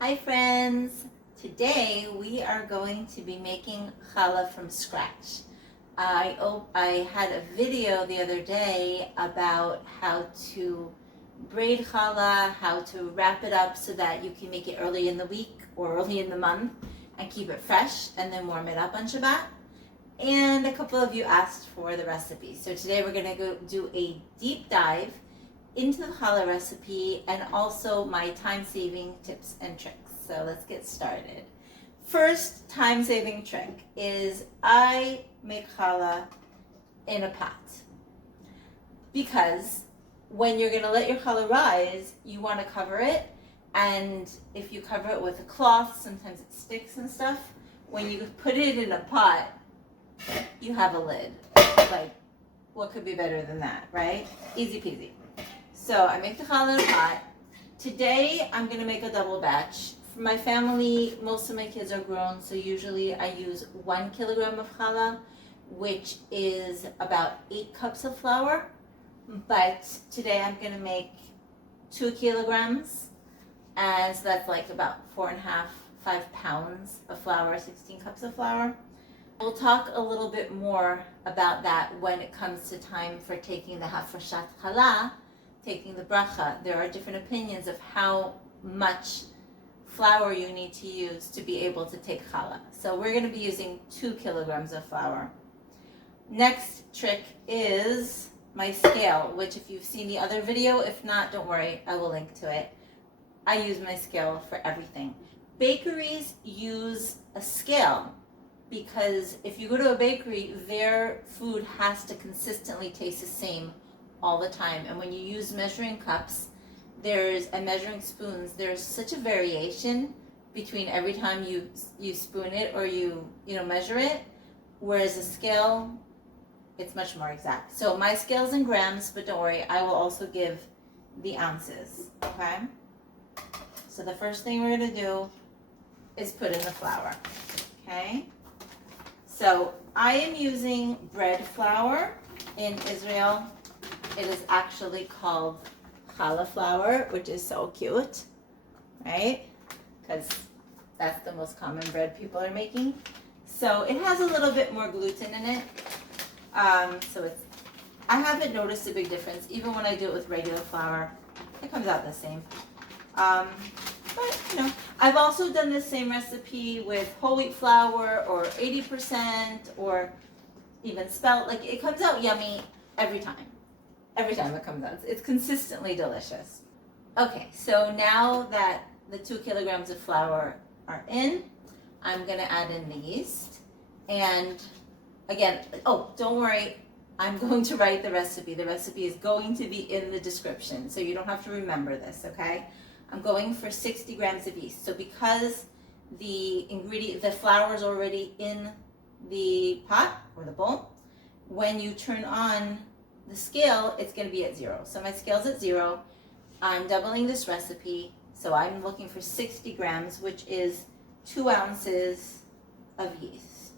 Hi friends! Today we are going to be making challah from scratch. I had a video the other day about how to braid challah, how to wrap it up so that you can make it early in the week or early in the month and keep it fresh and then warm it up on Shabbat. And a couple of you asked for the recipe. So today we're going to go do a deep dive into the challah recipe and also my time-saving tips and tricks. So let's get started. First time-saving trick is I make challah in a pot, because when you're going to let your challah rise, you want to cover it, and if you cover it with a cloth, sometimes it sticks and stuff. When you put it in a pot, you have a lid. Like, what could be better than that, right? Easy peasy. So I make the challah in a pot. Today I'm going to make a double batch. For my family, most of my kids are grown, so usually I use 1 kilogram of challah, which is about 8 cups of flour. But today I'm going to make 2 kilograms, and so that's like about 4.5, 5 pounds of flour, 16 cups of flour. We'll talk a little bit more about that when it comes to time for taking the Hafrashat Challah, taking the Bracha. There are different opinions of how much flour you need to use to be able to take challah. So we're going to be using 2 kilograms of flour. Next trick is my scale, which if you've seen the other video, if not, don't worry, I will link to it. I use my scale for everything. Bakeries use a scale because if you go to a bakery, their food has to consistently taste the same all the time. And when you use measuring cups, and measuring spoons, there's such a variation between every time you spoon it or you measure it, whereas a scale, it's much more exact. So my scale's in grams, but don't worry, I will also give the ounces, okay? So the first thing we're gonna do is put in the flour, okay? So I am using bread flour. In Israel, it is actually called challah flour, which is so cute, right? Because that's the most common bread people are making. So it has a little bit more gluten in it. I haven't noticed a big difference. Even when I do it with regular flour, it comes out the same. But I've also done the same recipe with whole wheat flour or 80% or even spelt. Like, it comes out yummy every time. Every time it comes out. It's consistently delicious. Okay, so now that the 2 kilograms of flour are in, I'm going to add in the yeast. And again, oh, don't worry, I'm going to write the recipe. The recipe is going to be in the description, so you don't have to remember this, okay? I'm going for 60 grams of yeast. So because the flour is already in the pot or the bowl, when you turn on the scale, it's going to be at 0. So my scale's at 0. I'm doubling this recipe, so I'm looking for 60 grams, which is 2 ounces of yeast,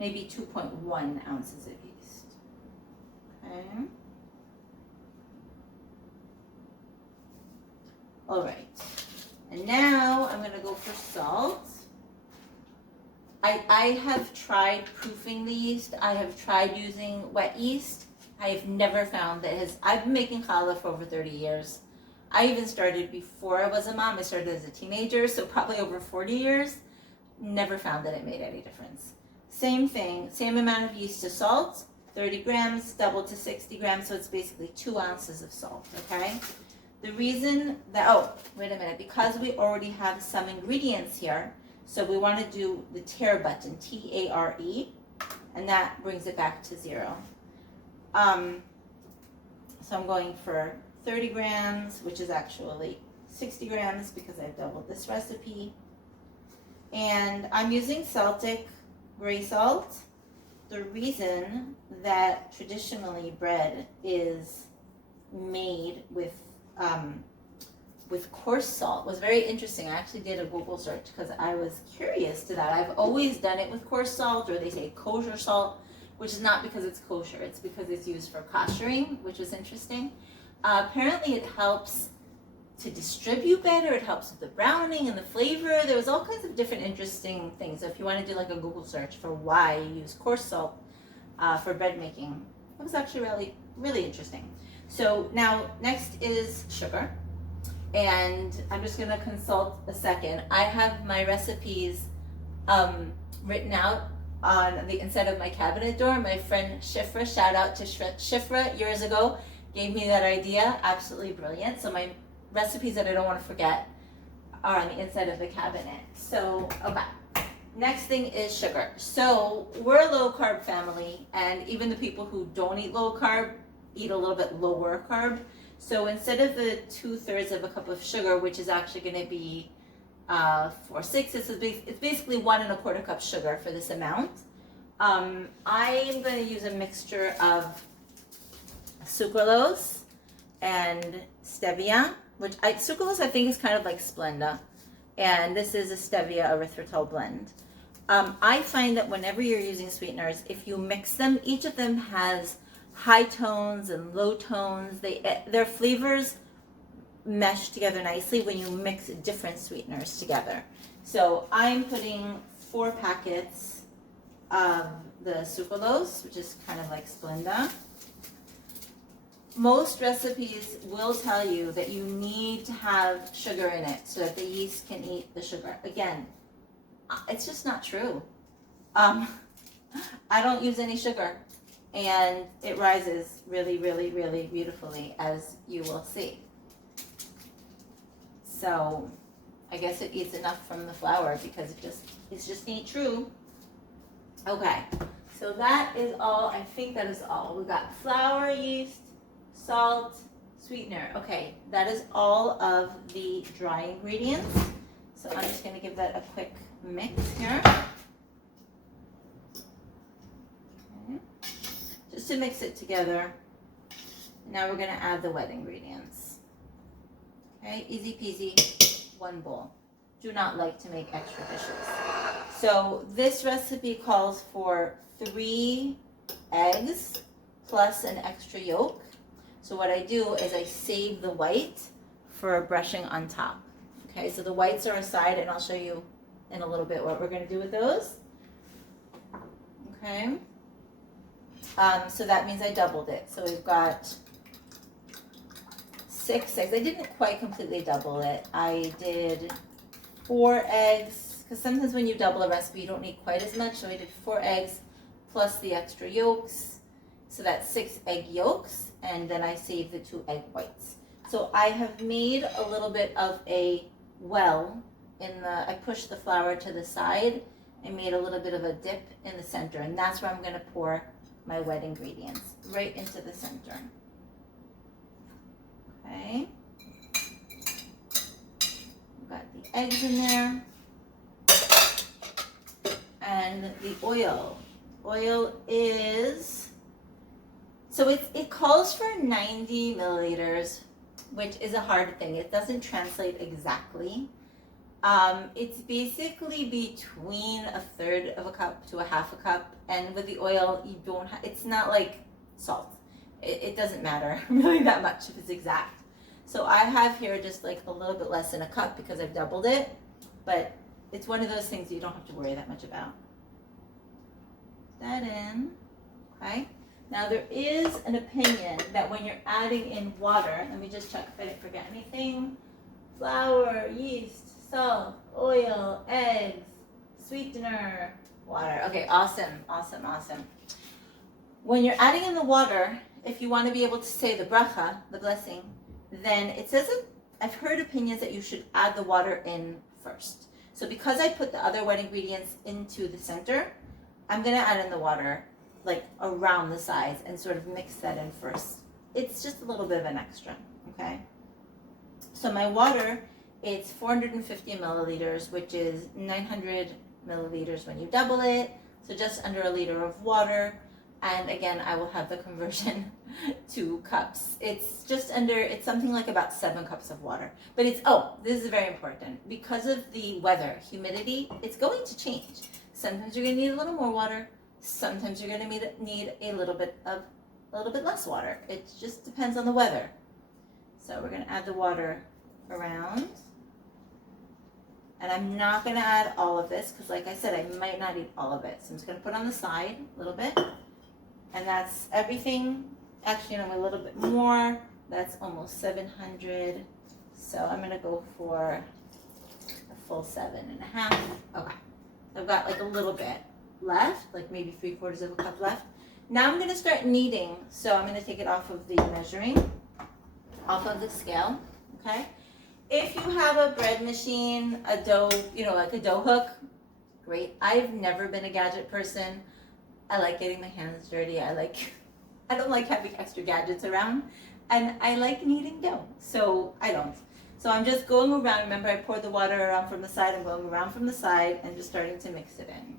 maybe 2.1 ounces of yeast. Okay. All right. And now I'm going to go for salt. I have tried proofing the yeast. I have tried using wet yeast. I have never found that I've been making challah for over 30 years. I even started before I was a mom. I started as a teenager, so probably over 40 years. Never found that it made any difference. Same thing, same amount of yeast to salt, 30 grams, double to 60 grams, so it's basically 2 ounces of salt, okay? The reason that, oh, wait a minute, because we already have some ingredients here, so we want to do the tare button, T-A-R-E, and that brings it back to 0. So I'm going for 30 grams, which is actually 60 grams because I've doubled this recipe. And I'm using Celtic gray salt. The reason that traditionally bread is made with coarse salt was very interesting. I actually did a Google search because I was curious to that. I've always done it with coarse salt, or they say kosher salt, which is not because it's kosher, it's because it's used for koshering, which was interesting. Apparently it helps to distribute better. It helps with the browning and the flavor. There was all kinds of different interesting things. If you want to do like a Google search for why you use coarse salt for bread making, it was actually really, really interesting. So now next is sugar. And I'm just going to consult a second. I have my recipes written out on the inside of my cabinet door. My friend Shifra, shout out to Shifra, years ago, gave me that idea. Absolutely brilliant. So my recipes that I don't want to forget are on the inside of the cabinet. So, okay. Next thing is sugar. So we're a low carb family, and even the people who don't eat low carb eat a little bit lower carb. So instead of the 2/3 of a cup of sugar, which is actually going to be 4/6, it's basically 1 1/4 cup sugar for this amount. I am going to use a mixture of sucralose and stevia, which sucralose I think is kind of like Splenda, and this is a stevia erythritol blend. I find that whenever you're using sweeteners, if you mix them, each of them has high tones and low tones. Their flavors mesh together nicely when you mix different sweeteners together. So I'm putting 4 packets of the sucralose, which is kind of like Splenda. Most recipes will tell you that you need to have sugar in it so that the yeast can eat the sugar. Again, it's just not true. I don't use any sugar, and it rises really, really, really beautifully, as you will see. So I guess it eats enough from the flour because it's just ain't true. Okay, so that is all. I think that is all. We got flour, yeast, salt, sweetener. Okay, that is all of the dry ingredients. So I'm just going to give that a quick mix here. Okay. Just to mix it together. Now we're going to add the wet ingredients. Okay, easy peasy, 1 bowl. Do not like to make extra dishes. So this recipe calls for 3 eggs plus an extra yolk. So what I do is I save the white for brushing on top. Okay, so the whites are aside, and I'll show you in a little bit what we're going to do with those. Okay, so that means I doubled it. So we've got 6 eggs. I didn't quite completely double it. I did 4 eggs, because sometimes when you double a recipe, you don't need quite as much. So I did 4 eggs plus the extra yolks. So that's 6 egg yolks, and then I saved the 2 egg whites. So I have made a little bit of a well I pushed the flour to the side and made a little bit of a dip in the center, and that's where I'm going to pour my wet ingredients, right into the center. Okay. We've got the eggs in there. And the oil. Oil is, so it calls for 90 milliliters, which is a hard thing. It doesn't translate exactly. It's basically between 1/3 of a cup to 1/2 a cup. And with the oil, you don't have, it's not like salt. It doesn't matter really that much if it's exact. So I have here just like a little bit less than a cup because I've doubled it. But it's one of those things you don't have to worry that much about. That in, okay? Now there is an opinion that when you're adding in water, let me just check if I didn't forget anything. Flour, yeast, salt, oil, eggs, sweetener, water. Okay, awesome, awesome, awesome. When you're adding in the water, if you want to be able to say the bracha, the blessing, then it says, I've heard opinions that you should add the water in first. So because I put the other wet ingredients into the center, I'm going to add in the water like around the sides and sort of mix that in first. It's just a little bit of an extra, okay? So my water, it's 450 milliliters, which is 900 milliliters when you double it. So just under a liter of water. And again, I will have the conversion to cups. It's just under, it's something like about 7 cups of water. But it's, oh, this is very important. Because of the weather, humidity, it's going to change. Sometimes you're going to need a little more water. Sometimes you're going to need a little bit less water. It just depends on the weather. So we're going to add the water around. And I'm not gonna add all of this because like I said, I might not eat all of it. So I'm just gonna put on the side a little bit. And that's everything. Actually, a little bit more. That's almost 700. So I'm gonna go for a full 7.5. Okay, I've got like a little bit left, like maybe 3/4 of a cup left. Now I'm gonna start kneading. So I'm gonna take it off of the measuring, off of the scale, okay? If you have a bread machine, a dough, like a dough hook, great. I've never been a gadget person. I like getting my hands dirty. I don't like having extra gadgets around. And I like kneading dough, so I don't. So I'm just going around. Remember, I poured the water around from the side. I'm going around from the side and just starting to mix it in.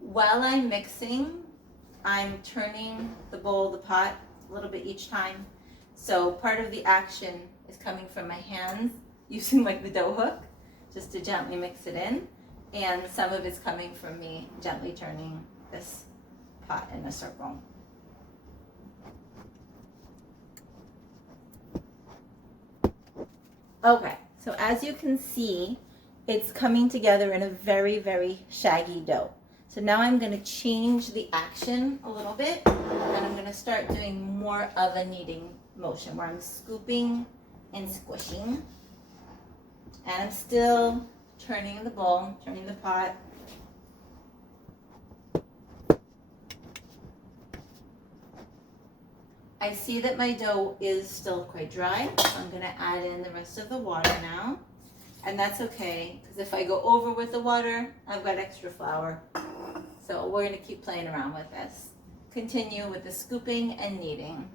While I'm mixing, I'm turning the bowl, the pot, a little bit each time. So part of the action is coming from my hands, using like the dough hook, just to gently mix it in. And some of it's coming from me gently turning this pot in a circle. Okay, so as you can see, it's coming together in a very, very shaggy dough. So now I'm going to change the action a little bit, and I'm going to start doing more of a kneading motion where I'm scooping and squishing. And I'm still turning the bowl, turning the pot. I see that my dough is still quite dry, so I'm going to add in the rest of the water now. And that's okay, because if I go over with the water, I've got extra flour. So we're going to keep playing around with this. Continue with the scooping and kneading.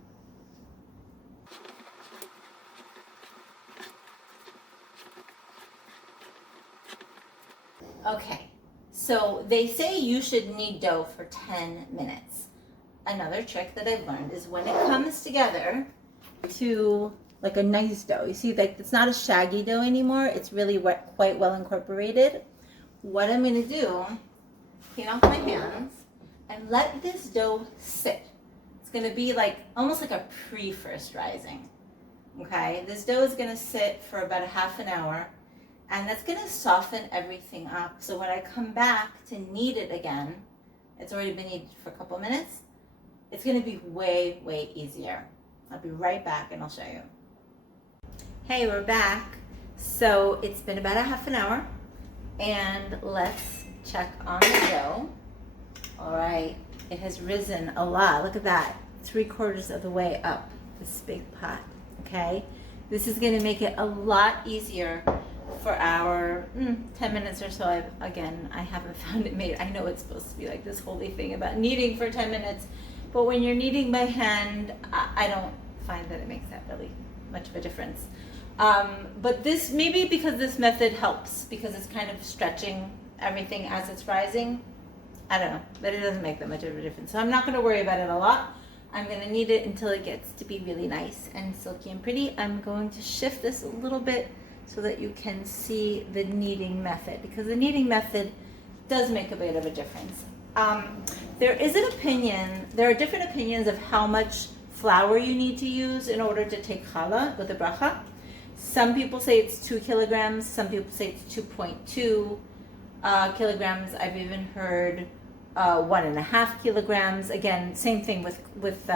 Okay, so they say you should knead dough for 10 minutes. Another trick that I've learned is when it comes together to like a nice dough, you see, like it's not a shaggy dough anymore, it's really quite well incorporated. What I'm going to do, clean off my hands and let this dough sit. It's going to be like almost like a pre-first rising. Okay, this dough is going to sit for about a half an hour, and that's going to soften everything up. So when I come back to knead it again, it's already been kneaded for a couple minutes, it's going to be way, way easier. I'll be right back and I'll show you. Hey, we're back. So it's been about a half an hour, and let's check on the dough. All right, it has risen a lot. Look at that, 3/4 of the way up this big pot. Okay, this is going to make it a lot easier for our 10 minutes or so. I haven't found it made. I know it's supposed to be like this holy thing about kneading for 10 minutes, but when you're kneading by hand, I don't find that it makes that really much of a difference. But this, maybe because this method helps, because it's kind of stretching everything as it's rising. I don't know, but it doesn't make that much of a difference. So I'm not going to worry about it a lot. I'm going to knead it until it gets to be really nice and silky and pretty. I'm going to shift this a little bit so that you can see the kneading method, because the kneading method does make a bit of a difference. There are different opinions of how much flour you need to use in order to take challah with the bracha. Some people say it's 2 kilograms, some people say it's 2.2 kilograms. I've even heard 1.5 kilograms. Again, same thing with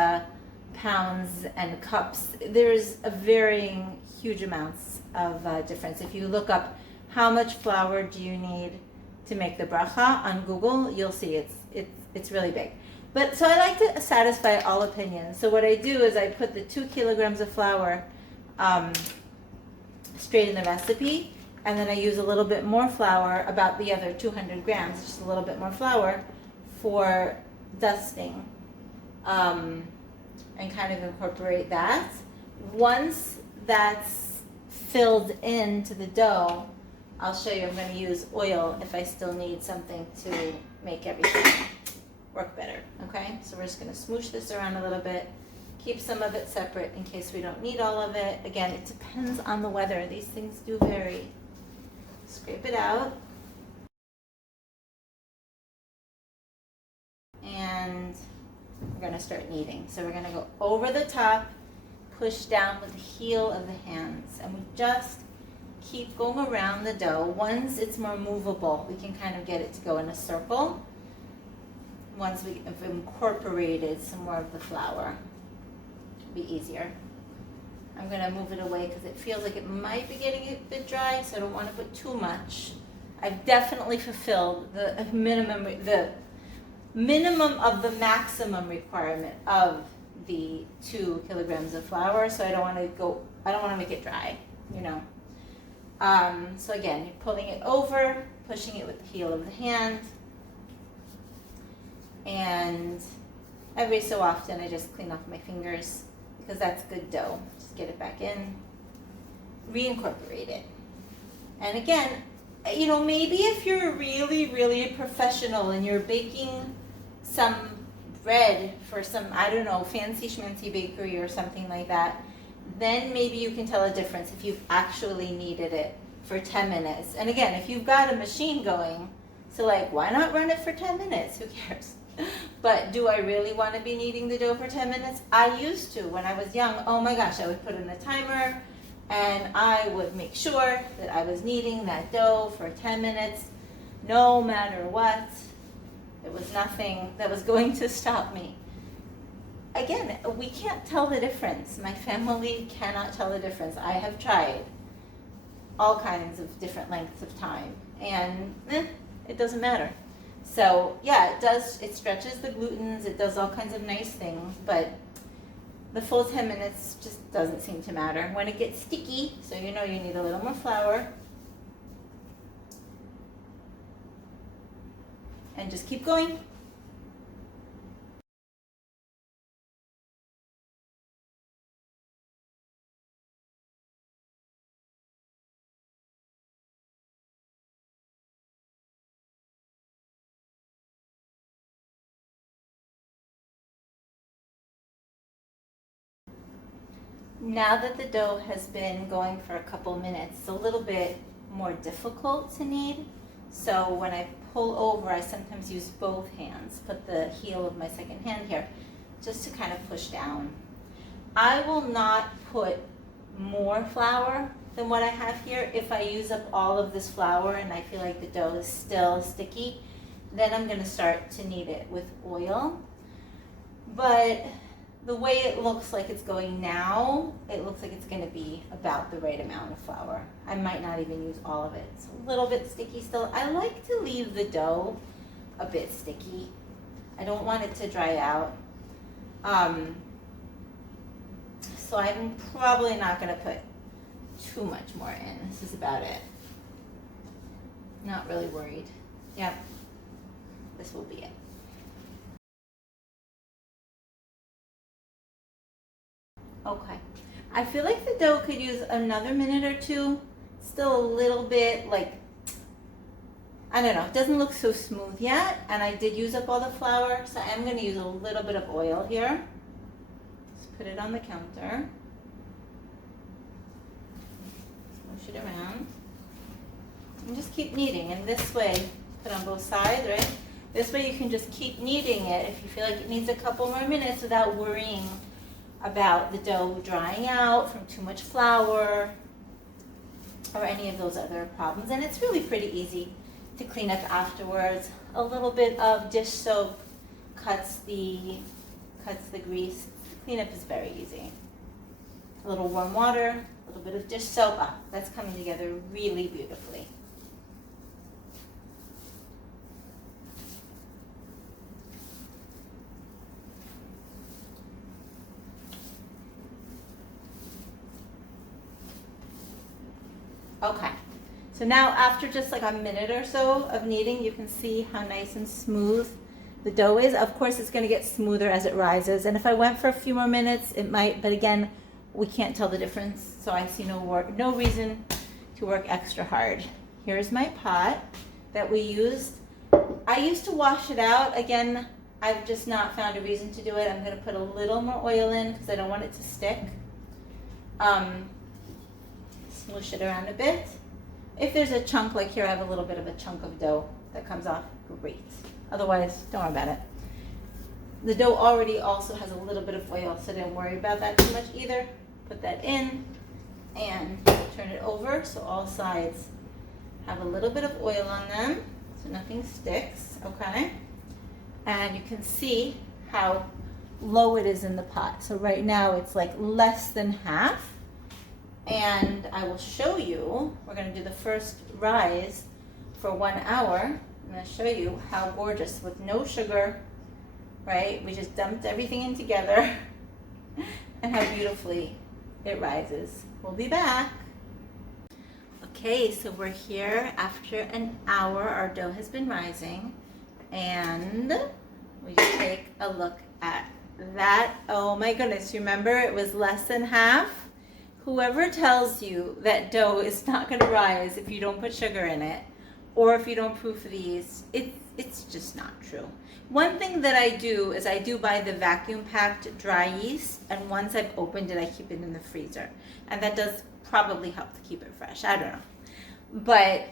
pounds and cups. There's a varying huge amounts of difference. If you look up how much flour do you need to make the bracha on Google, you'll see it's really big. But so I like to satisfy all opinions. So what I do is I put the 2 kilograms of flour straight in the recipe, and then I use a little bit more flour, about the other 200 grams, just a little bit more flour for dusting, and kind of incorporate that. Once that's filled into the dough, I'll show you. I'm going to use oil if I still need something to make everything work better. Okay, so we're just going to smoosh this around a little bit, keep some of it separate in case we don't need all of it. Again, it depends on the weather. These things do vary. Scrape it out. And we're gonna start kneading. So we're gonna go over the top, push down with the heel of the hands, and we just keep going around the dough. Once it's more movable, we can kind of get it to go in a circle. Once we have incorporated some more of the flour, it'll be easier. I'm gonna move it away because it feels like it might be getting a bit dry, so I don't want to put too much. I've definitely fulfilled the minimum of the maximum requirement of the 2 kilograms of flour, so I don't want to make it dry, you know. So again, you're pulling it over, pushing it with the heel of the hand, and every so often I just clean off my fingers because that's good dough. Just get it back in, reincorporate it. And again, you know, maybe if you're really, really professional and you're baking some bread for some, I don't know, fancy schmancy bakery or something like that, then maybe you can tell a difference if you've actually kneaded it for 10 minutes. And again, if you've got a machine going, so like, why not run it for 10 minutes? Who cares? But do I really want to be kneading the dough for 10 minutes? I used to when I was young. Oh my gosh, I would put in a timer and I would make sure that I was kneading that dough for 10 minutes, no matter what. There was nothing that was going to stop me. Again, we can't tell the difference. My family cannot tell the difference. I have tried all kinds of different lengths of time, and it doesn't matter. So yeah, it stretches the glutens, it does all kinds of nice things, but the full 10 minutes just doesn't seem to matter. When it gets sticky, so you know you need a little more flour, and just keep going. Now that the dough has been going for a couple minutes, it's a little bit more difficult to knead. So when I pull over, I sometimes use both hands, put the heel of my second hand here, just to kind of push down. I will not put more flour than what I have here. If I use up all of this flour and I feel like the dough is still sticky, then I'm gonna start to knead it with oil. But the way it looks like it's going now, it looks like it's gonna be about the right amount of flour. I might not even use all of it. It's a little bit sticky still. I like to leave the dough a bit sticky. I don't want it to dry out. So I'm probably not gonna put too much more in. This is about it. Not really worried. Yep, this will be it. Okay, I feel like the dough could use another minute or two. Still a little bit like, I don't know, it doesn't look so smooth yet, and I did use up all the flour, so I'm going to use a little bit of oil here. Just put it on the counter. Smoosh it around. And just keep kneading, and this way, put on both sides, right? This way you can just keep kneading it if you feel like it needs a couple more minutes without worrying about the dough drying out from too much flour or any of those other problems. And it's really pretty easy to clean up afterwards. A little bit of dish soap cuts the grease. Cleanup is very easy. A little warm water, a little bit of dish soap. That's coming together really beautifully. Okay, so now after just like a minute or so of kneading, you can see how nice and smooth the dough is. Of course, it's going to get smoother as it rises, and if I went for a few more minutes, it might, but again, we can't tell the difference, so I see no reason to work extra hard. Here's my pot that we used. I used to wash it out. Again, I've just not found a reason to do it. I'm going to put a little more oil in because I don't want it to stick. Smoosh it around a bit. If there's a chunk, like here I have a little bit of a chunk of dough that comes off, great. Otherwise, don't worry about it. The dough already also has a little bit of oil, so don't worry about that too much either. Put that in and turn it over so all sides have a little bit of oil on them so nothing sticks, okay? And you can see how low it is in the pot. So right now it's like less than half. And I will show you, we're gonna do the first rise for 1 hour. I'm gonna show you how gorgeous with no sugar, right? We just dumped everything in together and how beautifully it rises. We'll be back. Okay, so we're here after an hour. Our dough has been rising and we just take a look at that. Oh my goodness, remember it was less than half? Whoever tells you that dough is not gonna rise if you don't put sugar in it or if you don't proof the yeast, it's just not true. One thing that I do is I do buy the vacuum packed dry yeast, and once I've opened it, I keep it in the freezer. And that does probably help to keep it fresh, I don't know. But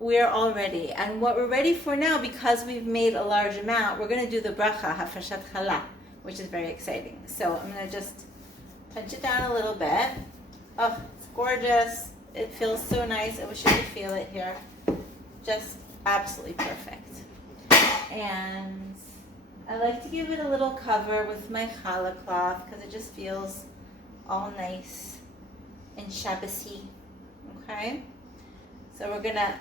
we're all ready. And what we're ready for now, because we've made a large amount, we're gonna do the Bracha, Hafrashat Challah, which is very exciting. So I'm gonna just punch it down a little bit. Oh, it's gorgeous. It feels so nice. I wish you could feel it here. Just absolutely perfect. And I like to give it a little cover with my challah cloth because it just feels all nice and Shabbosy. Okay? So we're gonna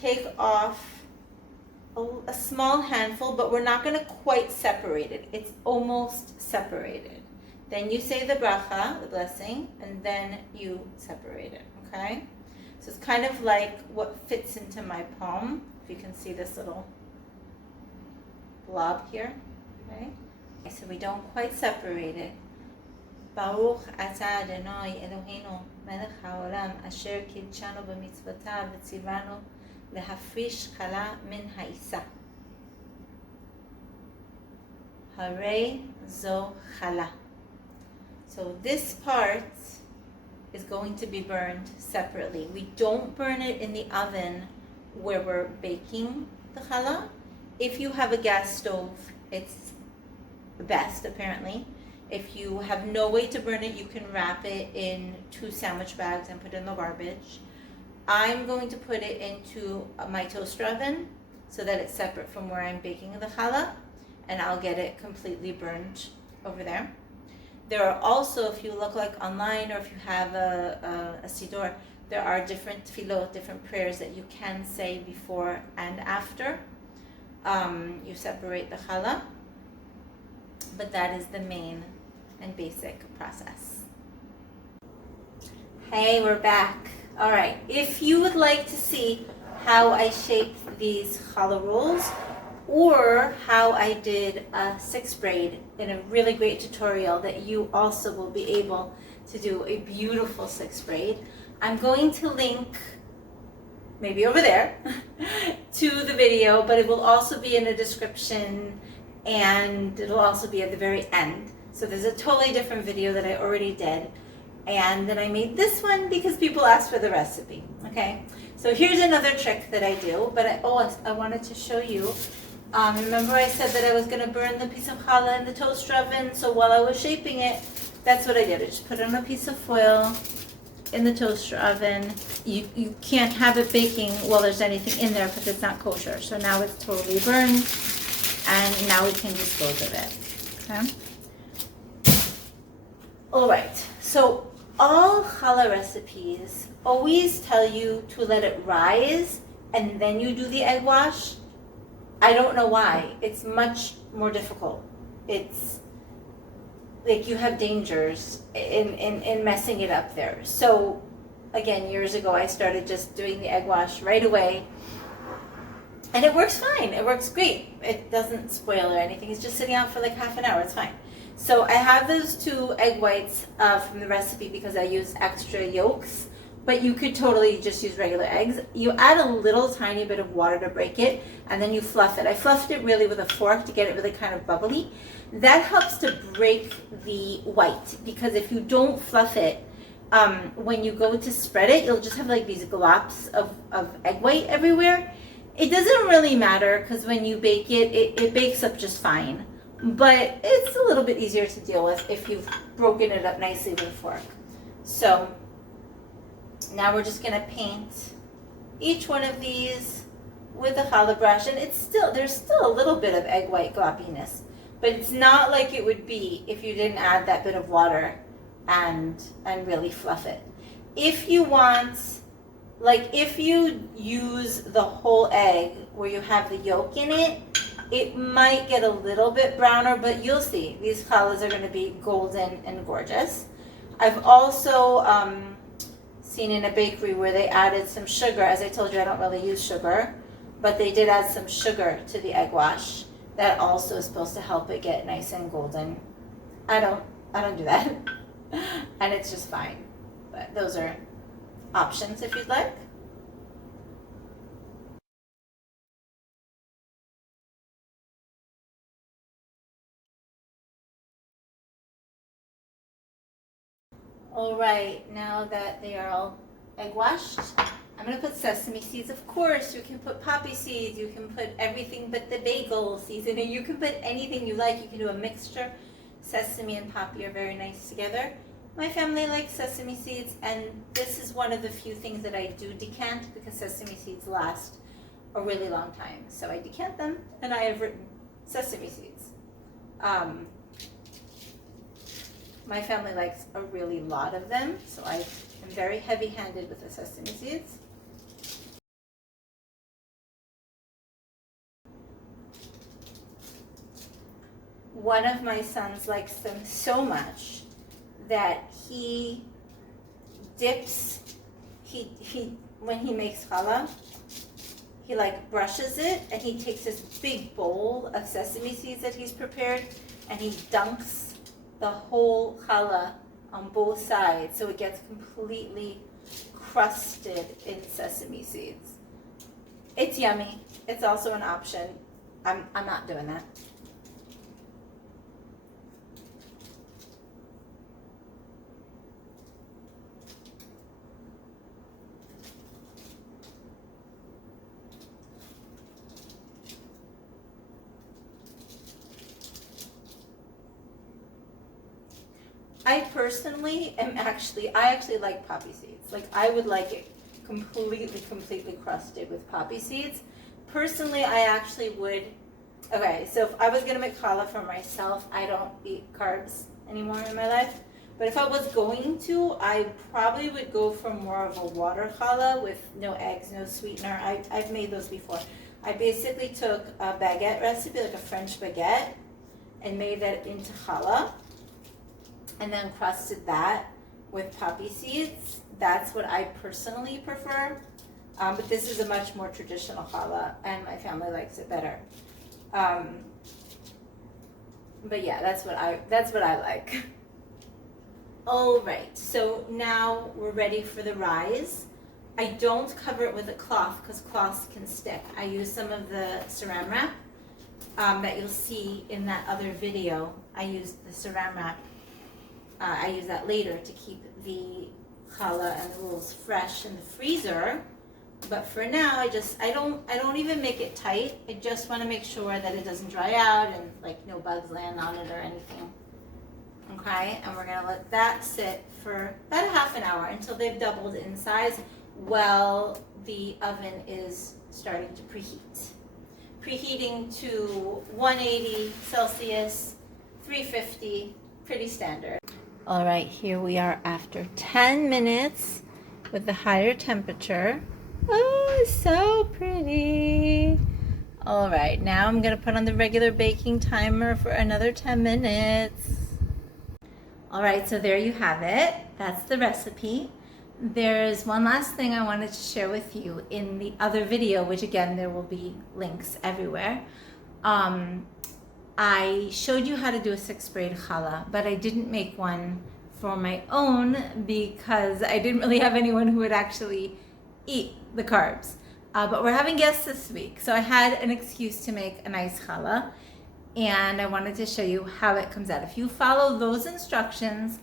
take off a small handful, but we're not gonna quite separate it. It's almost separated. Then you say the bracha, the blessing, and then you separate it, okay? So it's kind of like what fits into my palm. If you can see this little blob here, okay? So we don't quite separate it. Baruch atah Adonai Eloheinu melech haolam asher kidshanu b'mitzvotav v'tzivanu lehafrish challah min ha'isa. Harei zo challah. So this part is going to be burned separately. We don't burn it in the oven where we're baking the challah. If you have a gas stove, it's the best apparently. If you have no way to burn it, you can wrap it in 2 sandwich bags and put it in the garbage. I'm going to put it into my toaster oven so that it's separate from where I'm baking the challah, and I'll get it completely burned over there. There are also, if you look like online or if you have a siddur, there are different tefillot, different prayers that you can say before and after you separate the challah. But that is the main and basic process. Hey, we're back. All right, if you would like to see how I shaped these challah rolls or how I did a 6 braid in a really great tutorial that you also will be able to do a beautiful 6 braid, I'm going to link maybe over there to the video, but it will also be in the description and it'll also be at the very end. So there's a totally different video that I already did, and then I made this one because people asked for the recipe. Okay, so here's another trick that I do, but I wanted to show you. Remember I said that I was going to burn the piece of challah in the toaster oven, so while I was shaping it, that's what I did. I just put it on a piece of foil in the toaster oven. You can't have it baking while there's anything in there because it's not kosher. So now it's totally burned, and now we can dispose of it. Okay. All right. So all challah recipes always tell you to let it rise and then you do the egg wash. I don't know why. It's much more difficult. It's like you have dangers in messing it up there. So again, years ago I started just doing the egg wash right away, and it works fine. It works great. It doesn't spoil or anything. It's just sitting out for like half an hour. It's fine. So I have those 2 egg whites from the recipe because I use extra yolks, but you could totally just use regular eggs. You add a little tiny bit of water to break it, and then you fluff it. I fluffed it really with a fork to get it really kind of bubbly. That helps to break the white, because if you don't fluff it, when you go to spread it, you'll just have like these glops of egg white everywhere. It doesn't really matter because when you bake it, it bakes up just fine. but it's a little bit easier to deal with if you've broken it up nicely with a fork. So now we're just gonna paint each one of these with a challah brush, and there's still a little bit of egg white gloppiness, but it's not like it would be if you didn't add that bit of water and really fluff it. If you want, like if you use the whole egg where you have the yolk in it, it might get a little bit browner, but you'll see these challahs are going to be golden and gorgeous. I've also seen in a bakery where they added some sugar. As I told you, I don't really use sugar, but they did add some sugar to the egg wash. That also is supposed to help it get nice and golden. I don't do that, and it's just fine. But those are options if you'd like. All right, now that they are all egg washed, I'm gonna put sesame seeds. Of course, you can put poppy seeds, you can put everything but the bagel seasoning, you can put anything you like, you can do a mixture. Sesame and poppy are very nice together. My family likes sesame seeds, and this is one of the few things that I do decant because sesame seeds last a really long time. So I decant them, and I have written sesame seeds. My family likes a really lot of them, so I am very heavy-handed with the sesame seeds. One of my sons likes them so much that he dips, when he makes challah, he like brushes it, and he takes this big bowl of sesame seeds that he's prepared, and he dunks the whole challah on both sides, so it gets completely crusted in sesame seeds. It's yummy. It's also an option. I'm not doing that. I actually like poppy seeds. Like I would like it completely crusted with poppy seeds. Personally, I actually would. Okay, so if I was gonna make challah for myself, I don't eat carbs anymore in my life. But if I was going to, I probably would go for more of a water challah with no eggs, no sweetener. I've made those before. I basically took a baguette recipe, like a French baguette, and made that into challah, and then crusted that with poppy seeds. That's what I personally prefer. But this is a much more traditional challah, and my family likes it better. But yeah, that's what I like. All right, so now we're ready for the rise. I don't cover it with a cloth because cloths can stick. I use some of the saran wrap that you'll see in that other video. I used the saran wrap. I use that later to keep the challah and the rolls fresh in the freezer. But for now, I don't even make it tight. I just want to make sure that it doesn't dry out and like no bugs land on it or anything. Okay, and we're gonna let that sit for about a half an hour until they've doubled in size while the oven is starting to preheat. Preheating to 180 Celsius, 350, pretty standard. All right, here we are after 10 minutes with the higher temperature. Oh, so pretty. All right, now I'm gonna put on the regular baking timer for another 10 minutes. All right, so there you have it. That's the recipe. There's one last thing I wanted to share with you in the other video, which again, there will be links everywhere. I showed you how to do a 6-braid challah, but I didn't make one for my own because I didn't really have anyone who would actually eat the carbs. But we're having guests this week, so I had an excuse to make a nice challah, and I wanted to show you how it comes out. If you follow those instructions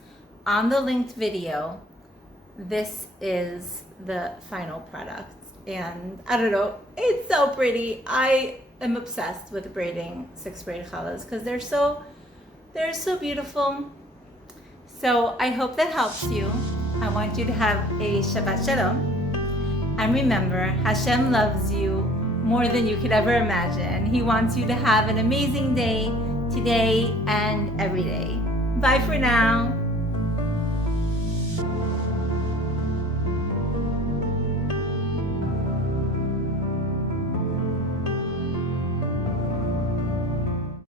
on the linked video, this is the final product. And I don't know, it's so pretty. I am obsessed with braiding 6 braid challahs because they're so beautiful. So I hope that helps you. I want you to have a Shabbat Shalom. And remember, Hashem loves you more than you could ever imagine. He wants you to have an amazing day today and every day. Bye for now.